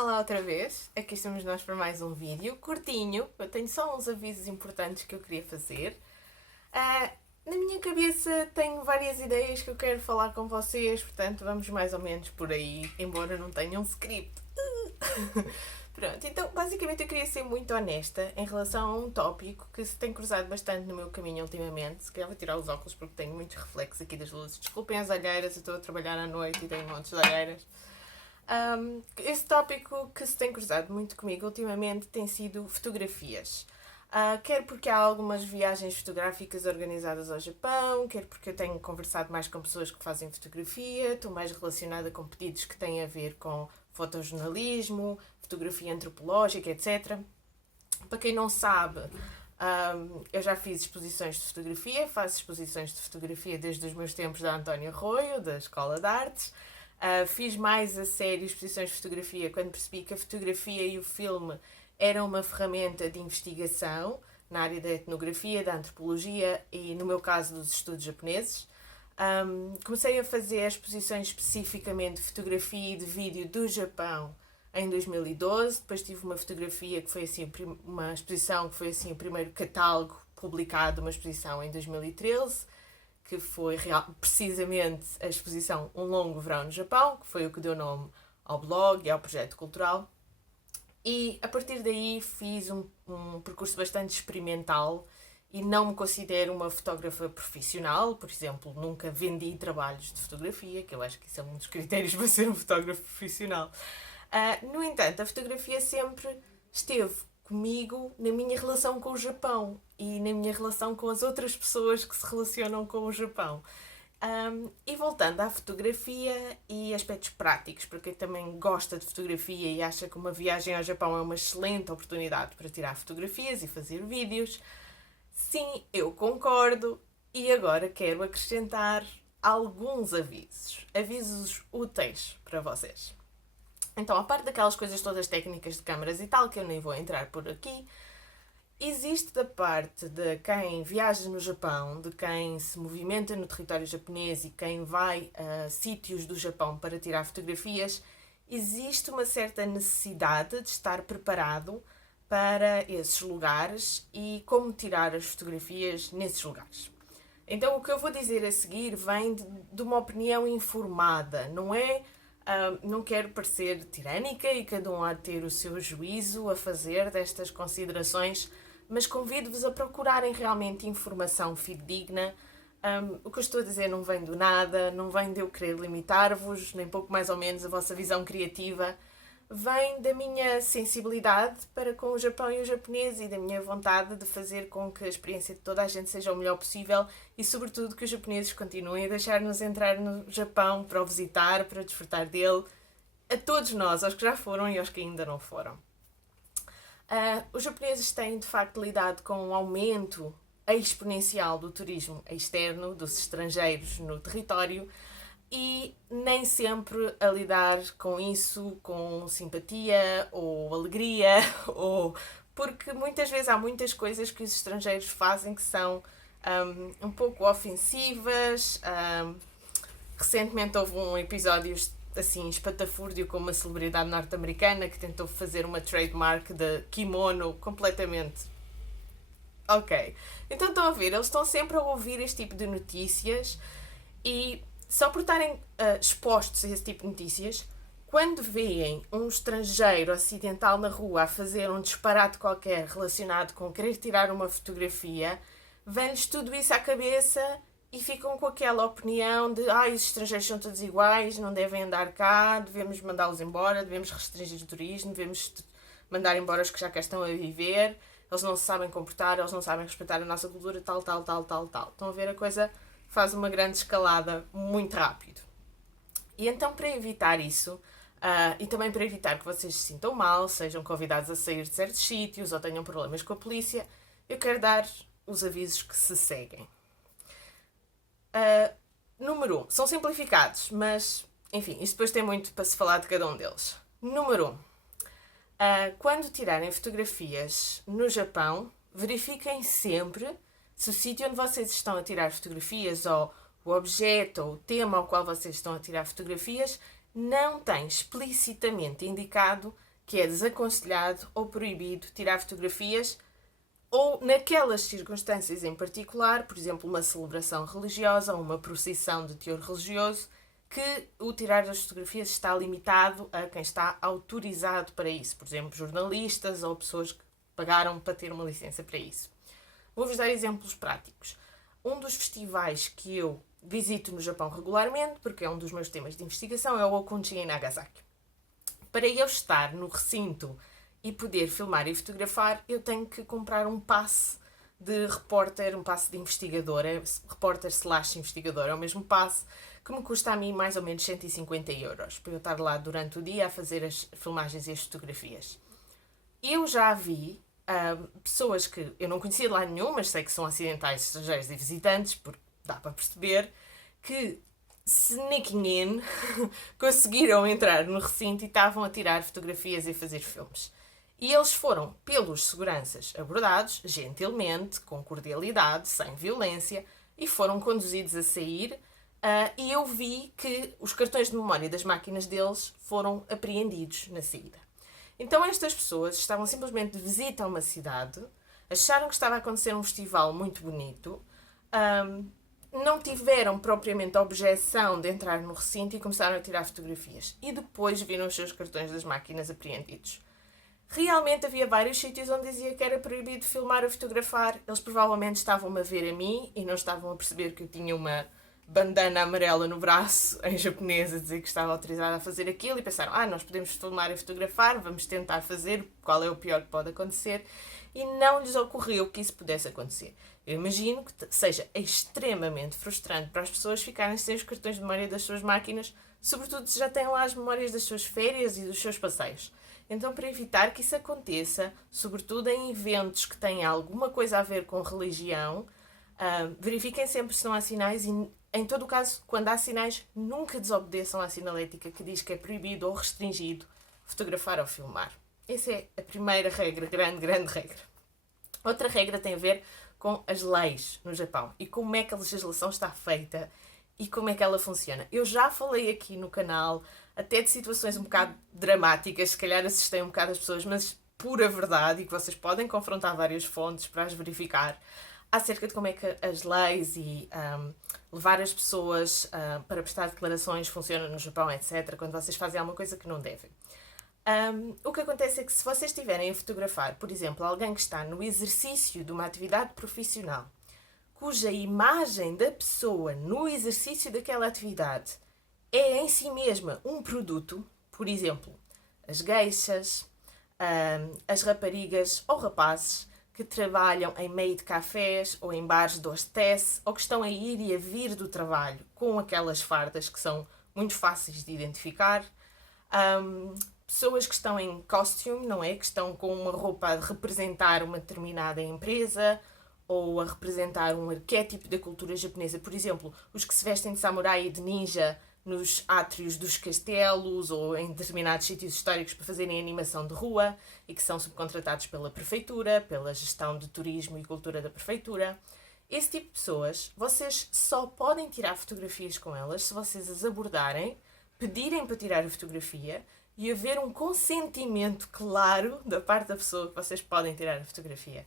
Olá outra vez, aqui estamos nós para mais um vídeo curtinho. Eu tenho só uns avisos importantes que eu queria fazer. Na minha cabeça tenho várias ideias que eu quero falar com vocês, portanto vamos mais ou menos por aí, embora não tenha um script. Pronto, então basicamente eu queria ser muito honesta em relação a um tópico que se tem cruzado bastante no meu caminho ultimamente. Se calhar vou tirar os óculos porque tenho muitos reflexos aqui das luzes. Desculpem as olheiras, eu estou a trabalhar à noite e tenho montes de olheiras. Esse tópico que se tem cruzado muito comigo ultimamente tem sido fotografias. Quer porque há algumas viagens fotográficas organizadas ao Japão, quer porque eu tenho conversado mais com pessoas que fazem fotografia, estou mais relacionada com pedidos que têm a ver com fotojornalismo, fotografia antropológica, etc. Para quem não sabe, eu já fiz exposições de fotografia, faço exposições de fotografia desde os meus tempos da Antónia Arroio, da Escola de Artes. Fiz mais a sério exposições de fotografia quando percebi que a fotografia e o filme eram uma ferramenta de investigação na área da etnografia, da antropologia e, no meu caso, dos estudos japoneses. Comecei a fazer exposições especificamente de fotografia e de vídeo do Japão em 2012. Depois tive uma fotografia que foi assim, uma exposição que foi assim o primeiro catálogo publicado, uma exposição em 2013. Que foi precisamente a exposição Um Longo Verão no Japão, que foi o que deu nome ao blog e ao projeto cultural. E a partir daí fiz um percurso bastante experimental e não me considero uma fotógrafa profissional. Por exemplo, nunca vendi trabalhos de fotografia, que eu acho que isso é um dos critérios para ser um fotógrafo profissional. No entanto, a fotografia sempre esteve comigo na minha relação com o Japão e na minha relação com as outras pessoas que se relacionam com o Japão. E voltando à fotografia e aspectos práticos, para quem também gosta de fotografia e acha que uma viagem ao Japão é uma excelente oportunidade para tirar fotografias e fazer vídeos, sim, eu concordo e agora quero acrescentar alguns avisos. Avisos úteis para vocês. Então, a parte daquelas coisas todas técnicas de câmaras e tal, que eu nem vou entrar por aqui, existe da parte de quem viaja no Japão, de quem se movimenta no território japonês e quem vai a sítios do Japão para tirar fotografias, existe uma certa necessidade de estar preparado para esses lugares e como tirar as fotografias nesses lugares. Então, o que eu vou dizer a seguir vem de uma opinião informada, não é? Não quero parecer tirânica e cada um há de ter o seu juízo a fazer destas considerações, mas convido-vos a procurarem realmente informação fidedigna. O que eu estou a dizer não vem do nada, não vem de eu querer limitar-vos, nem pouco mais ou menos a vossa visão criativa. Vem da minha sensibilidade para com o Japão e o japonês e da minha vontade de fazer com que a experiência de toda a gente seja o melhor possível e, sobretudo, que os japoneses continuem a deixar-nos entrar no Japão para o visitar, para desfrutar dele, a todos nós, aos que já foram e aos que ainda não foram. Os japoneses têm, de facto, lidado com um aumento exponencial do turismo externo, dos estrangeiros no território, e nem sempre a lidar com isso com simpatia ou alegria, ou porque muitas vezes há muitas coisas que os estrangeiros fazem que são um pouco ofensivas. Recentemente houve um episódio assim espatafúrdio com uma celebridade norte-americana que tentou fazer uma trademark de kimono completamente... Ok. Então estão a ver, eles estão sempre a ouvir este tipo de notícias e só por estarem expostos a esse tipo de notícias, quando veem um estrangeiro ocidental na rua a fazer um disparate qualquer relacionado com querer tirar uma fotografia, vem-lhes tudo isso à cabeça e ficam com aquela opinião de os estrangeiros são todos iguais, não devem andar cá, devemos mandá-los embora, devemos restringir o turismo, devemos mandar embora os que já cá estão a viver, eles não se sabem comportar, eles não sabem respeitar a nossa cultura, tal. Estão a ver, a coisa faz uma grande escalada muito rápido. E então, para evitar isso, e também para evitar que vocês se sintam mal, sejam convidados a sair de certos sítios ou tenham problemas com a polícia, eu quero dar os avisos que se seguem. Número 1. São simplificados, mas, enfim, isto depois tem muito para se falar de cada um deles. Número 1. Quando tirarem fotografias no Japão, verifiquem sempre se o sítio onde vocês estão a tirar fotografias ou o objeto ou o tema ao qual vocês estão a tirar fotografias não tem explicitamente indicado que é desaconselhado ou proibido tirar fotografias ou naquelas circunstâncias em particular, por exemplo, uma celebração religiosa ou uma procissão de teor religioso, que o tirar das fotografias está limitado a quem está autorizado para isso. Por exemplo, jornalistas ou pessoas que pagaram para ter uma licença para isso. Vou-vos dar exemplos práticos. Um dos festivais que eu visito no Japão regularmente, porque é um dos meus temas de investigação, é o Okunji em Nagasaki. Para eu estar no recinto e poder filmar e fotografar, eu tenho que comprar um passe de repórter, um passe de investigador, é repórter/investigador, é o mesmo passe que me custa a mim mais ou menos 150 euros, para eu estar lá durante o dia a fazer as filmagens e as fotografias. Eu já vi pessoas que eu não conhecia de lá nenhum, mas sei que são ocidentais, estrangeiros e visitantes, porque dá para perceber, que sneaking in conseguiram entrar no recinto e estavam a tirar fotografias e a fazer filmes. E eles foram, pelos seguranças, abordados, gentilmente, com cordialidade, sem violência, e foram conduzidos a sair. E eu vi que os cartões de memória das máquinas deles foram apreendidos na saída. Então estas pessoas estavam simplesmente de visita a uma cidade, acharam que estava a acontecer um festival muito bonito, não tiveram propriamente a objeção de entrar no recinto e começaram a tirar fotografias. E depois viram os seus cartões das máquinas apreendidos. Realmente havia vários sítios onde dizia que era proibido filmar ou fotografar. Eles provavelmente estavam a ver a mim e não estavam a perceber que eu tinha uma bandana amarela no braço, em japonês, a dizer que estava autorizada a fazer aquilo, e pensaram, nós podemos filmar e fotografar, vamos tentar fazer, qual é o pior que pode acontecer, e não lhes ocorreu que isso pudesse acontecer. Eu imagino que seja extremamente frustrante para as pessoas ficarem sem os cartões de memória das suas máquinas, sobretudo se já têm lá as memórias das suas férias e dos seus passeios. Então, para evitar que isso aconteça, sobretudo em eventos que têm alguma coisa a ver com religião, verifiquem sempre se não há sinais e, em todo o caso, quando há sinais, nunca desobedeçam à sinalética que diz que é proibido ou restringido fotografar ou filmar. Essa é a primeira regra, grande regra. Outra regra tem a ver com as leis no Japão e como é que a legislação está feita e como é que ela funciona. Eu já falei aqui no canal até de situações um bocado dramáticas, se calhar assustei um bocado as pessoas, mas pura verdade, e que vocês podem confrontar várias fontes para as verificar, acerca de como é que as leis e levar as pessoas para prestar declarações funciona no Japão, etc., quando vocês fazem alguma coisa que não devem. O que acontece é que se vocês estiverem a fotografar, por exemplo, alguém que está no exercício de uma atividade profissional, cuja imagem da pessoa no exercício daquela atividade é em si mesma um produto, por exemplo, as geishas, as raparigas ou rapazes que trabalham em meio de cafés ou em bares de hostess ou que estão a ir e a vir do trabalho com aquelas fardas que são muito fáceis de identificar, pessoas que estão em costume, não é? Que estão com uma roupa a representar uma determinada empresa ou a representar um arquétipo da cultura japonesa. Por exemplo, os que se vestem de samurai e de ninja nos átrios dos castelos ou em determinados sítios históricos para fazerem animação de rua e que são subcontratados pela prefeitura, pela gestão de turismo e cultura da prefeitura. Esse tipo de pessoas, vocês só podem tirar fotografias com elas se vocês as abordarem, pedirem para tirar a fotografia e haver um consentimento claro da parte da pessoa que vocês podem tirar a fotografia.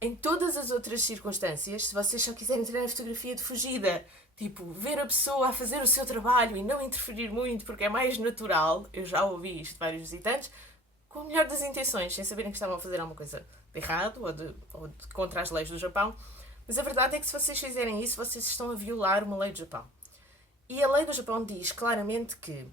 Em todas as outras circunstâncias, se vocês só quiserem tirar a fotografia de fugida, tipo, ver a pessoa a fazer o seu trabalho e não interferir muito porque é mais natural, eu já ouvi isto de vários visitantes, com a melhor das intenções, sem saberem que estavam a fazer alguma coisa de errado ou de contra as leis do Japão. Mas a verdade é que se vocês fizerem isso, vocês estão a violar uma lei do Japão. E a lei do Japão diz claramente que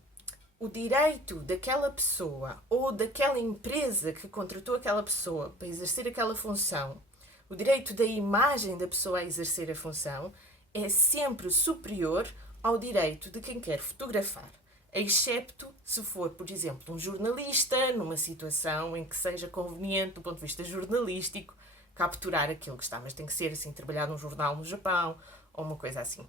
o direito daquela pessoa ou daquela empresa que contratou aquela pessoa para exercer aquela função, o direito da imagem da pessoa a exercer a função, é sempre superior ao direito de quem quer fotografar, excepto se for, por exemplo, um jornalista, numa situação em que seja conveniente, do ponto de vista jornalístico, capturar aquilo que está, mas tem que ser assim, trabalhar num jornal no Japão, ou uma coisa assim.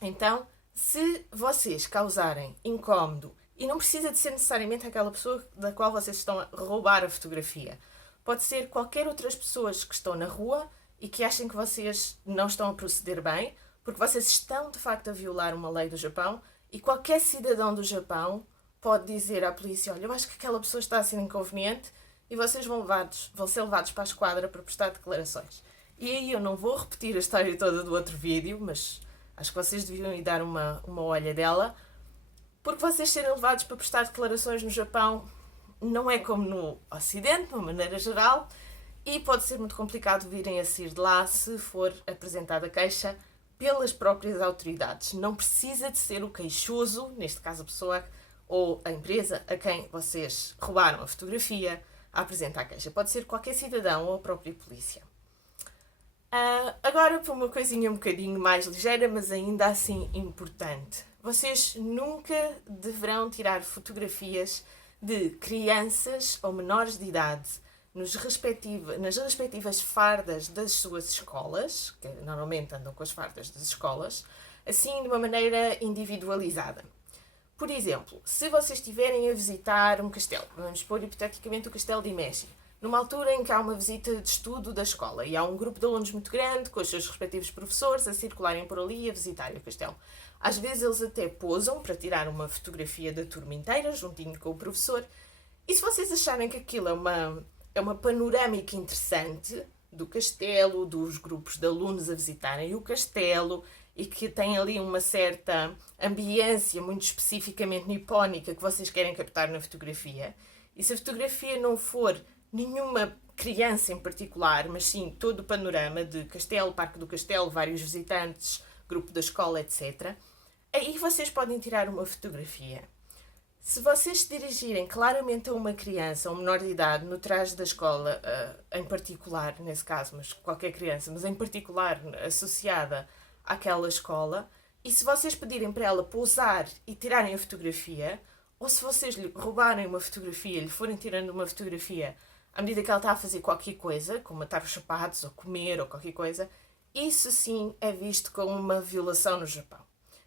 Então, se vocês causarem incómodo, e não precisa de ser necessariamente aquela pessoa da qual vocês estão a roubar a fotografia, pode ser qualquer outras pessoas que estão na rua e que achem que vocês não estão a proceder bem, porque vocês estão de facto a violar uma lei do Japão e qualquer cidadão do Japão pode dizer à polícia: olha, eu acho que aquela pessoa está a ser inconveniente, e vocês vão ser levados para a esquadra para prestar declarações. E aí eu não vou repetir a história toda do outro vídeo, mas acho que vocês deviam ir dar uma olha dela, porque vocês serem levados para prestar declarações no Japão não é como no Ocidente, de uma maneira geral, e pode ser muito complicado virem a sair de lá se for apresentada queixa pelas próprias autoridades. Não precisa de ser o queixoso, neste caso a pessoa ou a empresa a quem vocês roubaram a fotografia, a apresentar a queixa. Pode ser qualquer cidadão ou a própria polícia. Agora para uma coisinha um bocadinho mais ligeira, mas ainda assim importante. Vocês nunca deverão tirar fotografias de crianças ou menores de idade nas respectivas fardas das suas escolas, que normalmente andam com as fardas das escolas, assim de uma maneira individualizada. Por exemplo, se vocês estiverem a visitar um castelo, vamos pôr hipoteticamente o castelo de Himeji, numa altura em que há uma visita de estudo da escola e há um grupo de alunos muito grande, com os seus respectivos professores, a circularem por ali e a visitarem o castelo. Às vezes eles até posam para tirar uma fotografia da turma inteira, juntinho com o professor, e se vocês acharem que aquilo é uma panorâmica interessante do castelo, dos grupos de alunos a visitarem o castelo, e que tem ali uma certa ambiência muito especificamente nipónica que vocês querem captar na fotografia, e se a fotografia não for nenhuma criança em particular, mas sim todo o panorama de castelo, parque do castelo, vários visitantes, grupo da escola, etc., aí vocês podem tirar uma fotografia. Se vocês se dirigirem claramente a uma criança, um menor de idade, no traje da escola, em particular, nesse caso, mas qualquer criança, mas em particular associada àquela escola, e se vocês pedirem para ela pousar e tirarem a fotografia, ou se vocês lhe roubarem uma fotografia, lhe forem tirando uma fotografia à medida que ela está a fazer qualquer coisa, como atar os sapatos, ou comer, ou qualquer coisa, isso sim é visto como uma violação no Japão.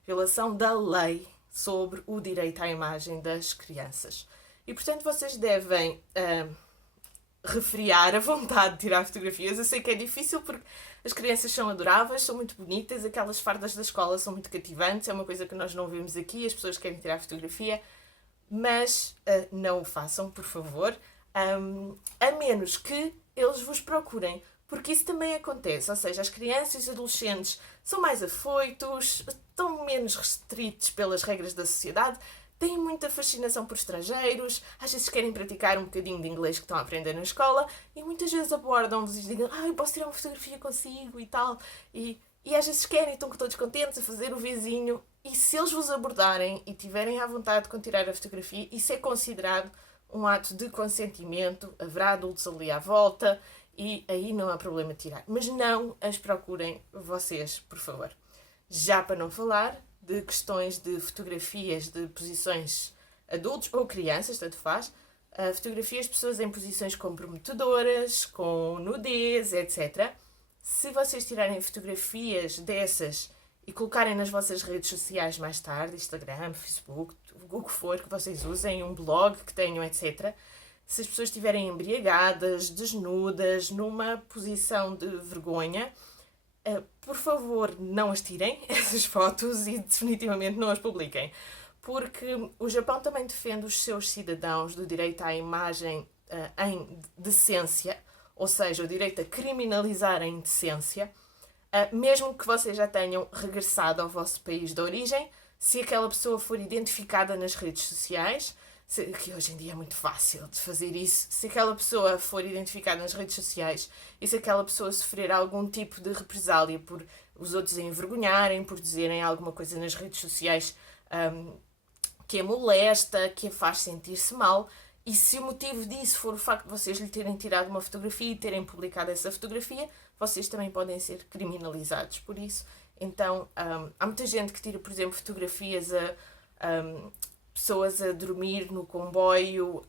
Violação da lei sobre o direito à imagem das crianças. E, portanto, vocês devem refriar a vontade de tirar fotografias. Eu sei que é difícil porque as crianças são adoráveis, são muito bonitas, aquelas fardas da escola são muito cativantes, é uma coisa que nós não vemos aqui, as pessoas querem tirar fotografia, mas não o façam, por favor, a menos que eles vos procurem, porque isso também acontece, ou seja, as crianças e os adolescentes são mais afoitos, estão menos restritos pelas regras da sociedade, têm muita fascinação por estrangeiros, às vezes querem praticar um bocadinho de inglês que estão a aprender na escola e muitas vezes abordam-vos e dizem: eu posso tirar uma fotografia consigo e tal, e às vezes querem, estão todos contentes a fazer o vizinho, e se eles vos abordarem e tiverem à vontade de tirar a fotografia, isso é considerado um ato de consentimento, haverá adultos ali à volta, e aí não há problema de tirar. Mas não as procurem vocês, por favor. Já para não falar de questões de fotografias de posições adultos ou crianças, tanto faz, fotografias de pessoas em posições comprometedoras, com nudez, etc. Se vocês tirarem fotografias dessas e colocarem nas vossas redes sociais mais tarde, Instagram, Facebook, o que for que vocês usem, um blog que tenham, etc., se as pessoas estiverem embriagadas, desnudas, numa posição de vergonha, por favor, não as tirem, essas fotos, e definitivamente não as publiquem. Porque o Japão também defende os seus cidadãos do direito à imagem em decência, ou seja, o direito a criminalizar a indecência, mesmo que vocês já tenham regressado ao vosso país de origem, se aquela pessoa for identificada nas redes sociais, que hoje em dia é muito fácil de fazer isso, se aquela pessoa for identificada nas redes sociais e se aquela pessoa sofrer algum tipo de represália por os outros a envergonharem, por dizerem alguma coisa nas redes sociais que a molesta, que a faz sentir-se mal, e se o motivo disso for o facto de vocês lhe terem tirado uma fotografia e terem publicado essa fotografia, vocês também podem ser criminalizados por isso. Então, há muita gente que tira, por exemplo, fotografias a pessoas a dormir no comboio,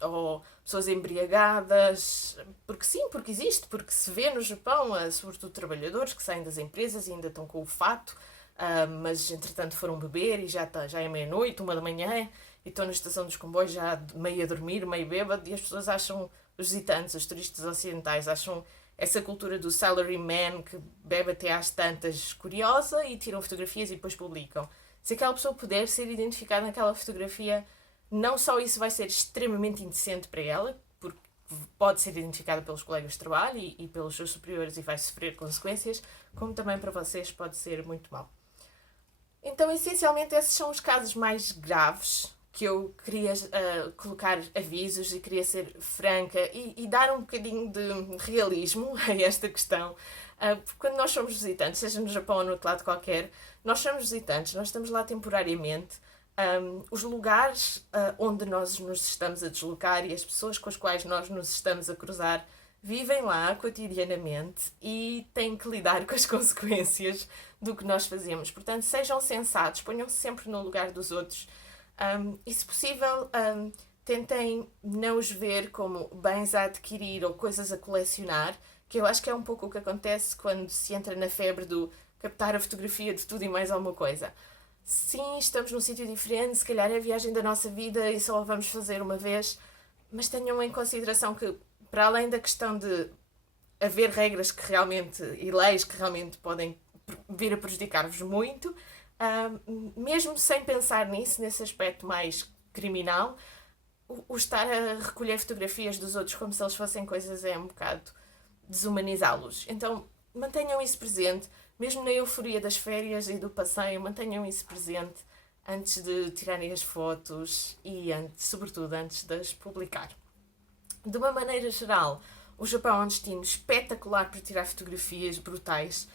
ou pessoas embriagadas, porque sim, porque existe, porque se vê no Japão, sobretudo trabalhadores que saem das empresas e ainda estão com o fato, mas entretanto foram beber e já é meia-noite, 1 da manhã, e estão na estação dos comboios já meio a dormir, meio bêbado, e as pessoas acham, os visitantes, os turistas ocidentais, acham essa cultura do salaryman que bebe até às tantas curiosa e tiram fotografias e depois publicam. Se aquela pessoa puder ser identificada naquela fotografia, Não só isso vai ser extremamente indecente para ela, porque pode ser identificada pelos colegas de trabalho e pelos seus superiores e vai sofrer consequências, como também para vocês pode ser muito mau. Então, essencialmente, esses são os casos mais graves que eu queria colocar avisos e queria ser franca e dar um bocadinho de realismo a esta questão. Porque quando nós somos visitantes, seja no Japão ou no outro lado qualquer, nós somos visitantes, nós estamos lá temporariamente. Os lugares onde nós nos estamos a deslocar e as pessoas com as quais nós nos estamos a cruzar vivem lá cotidianamente e têm que lidar com as consequências do que nós fazemos. Portanto, sejam sensatos, ponham-se sempre no lugar dos outros e, se possível, tentem não os ver como bens a adquirir ou coisas a colecionar, que eu acho que é um pouco o que acontece quando se entra na febre do captar a fotografia de tudo e mais alguma coisa. Sim, estamos num sítio diferente, se calhar é a viagem da nossa vida e só a vamos fazer uma vez, mas tenham em consideração que, para além da questão de haver regras que realmente e leis que realmente podem vir a prejudicar-vos muito, mesmo sem pensar nisso, nesse aspecto mais criminal, o estar a recolher fotografias dos outros como se eles fossem coisas é um bocado desumanizá-los. Então mantenham isso presente, mesmo na euforia das férias e do passeio, mantenham isso presente antes de tirarem as fotos e, sobretudo, antes de as publicar. De uma maneira geral, o Japão é um destino espetacular para tirar fotografias brutais.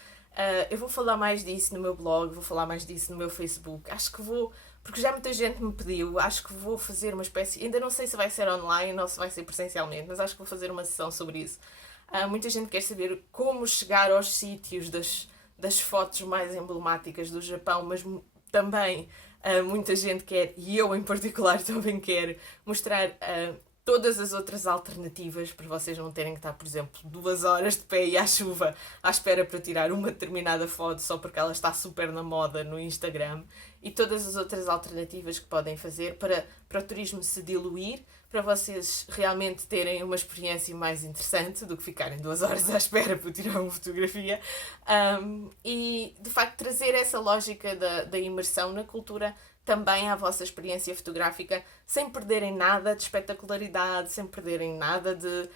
Eu vou falar mais disso no meu blog, vou falar mais disso no meu Facebook. Acho que vou, porque já muita gente me pediu, acho que vou fazer uma espécie, ainda não sei se vai ser online ou se vai ser presencialmente, mas acho que vou fazer uma sessão sobre isso. Muita gente quer saber como chegar aos sítios das fotos mais emblemáticas do Japão, mas também muita gente quer, e eu em particular também quero, mostrar todas as outras alternativas para vocês não terem que estar, por exemplo, 2 horas de pé e à chuva à espera para tirar uma determinada foto só porque ela está super na moda no Instagram, e todas as outras alternativas que podem fazer para o turismo se diluir, para vocês realmente terem uma experiência mais interessante do que ficarem 2 horas à espera para tirar uma fotografia, e de facto trazer essa lógica da imersão na cultura também à vossa experiência fotográfica, sem perderem nada de espetacularidade, sem perderem nada de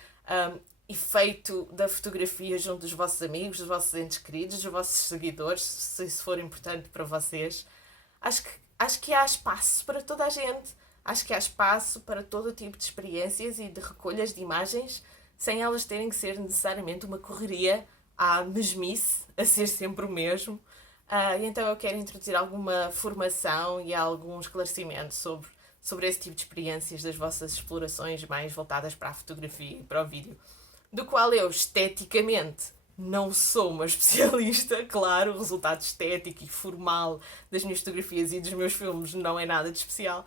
efeito da fotografia junto dos vossos amigos, dos vossos entes queridos, dos vossos seguidores, se isso for importante para vocês. Acho que há espaço para toda a gente. Acho que há espaço para todo tipo de experiências e de recolhas de imagens, sem elas terem que ser necessariamente uma correria à mesmice, a ser sempre o mesmo. Então eu quero introduzir alguma formação e algum esclarecimento sobre esse tipo de experiências das vossas explorações mais voltadas para a fotografia e para o vídeo, do qual eu esteticamente não sou uma especialista. Claro, o resultado estético e formal das minhas fotografias e dos meus filmes não é nada de especial,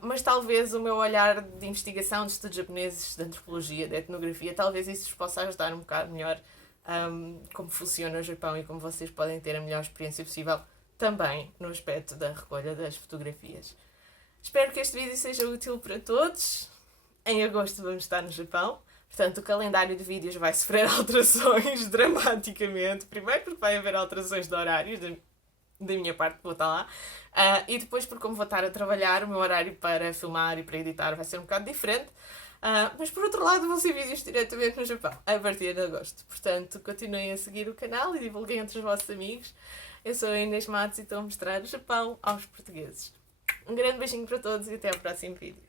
mas talvez o meu olhar de investigação, de estudos japoneses, de antropologia, de etnografia, talvez isso vos possa ajudar um bocado melhor como funciona o Japão e como vocês podem ter a melhor experiência possível também no aspecto da recolha das fotografias. Espero que este vídeo seja útil para todos. Em agosto vamos estar no Japão, portanto o calendário de vídeos vai sofrer alterações dramaticamente. Primeiro porque vai haver alterações de horários da minha parte, que vou estar lá, e depois porque, como vou estar a trabalhar, o meu horário para filmar e para editar vai ser um bocado diferente. Mas por outro lado vão ser vídeos diretamente no Japão a partir de agosto. Portanto, continuem a seguir o canal e divulguem entre os vossos amigos. Eu sou a Inês Matos e estou a mostrar o Japão aos portugueses. Um grande beijinho para todos e até ao próximo vídeo.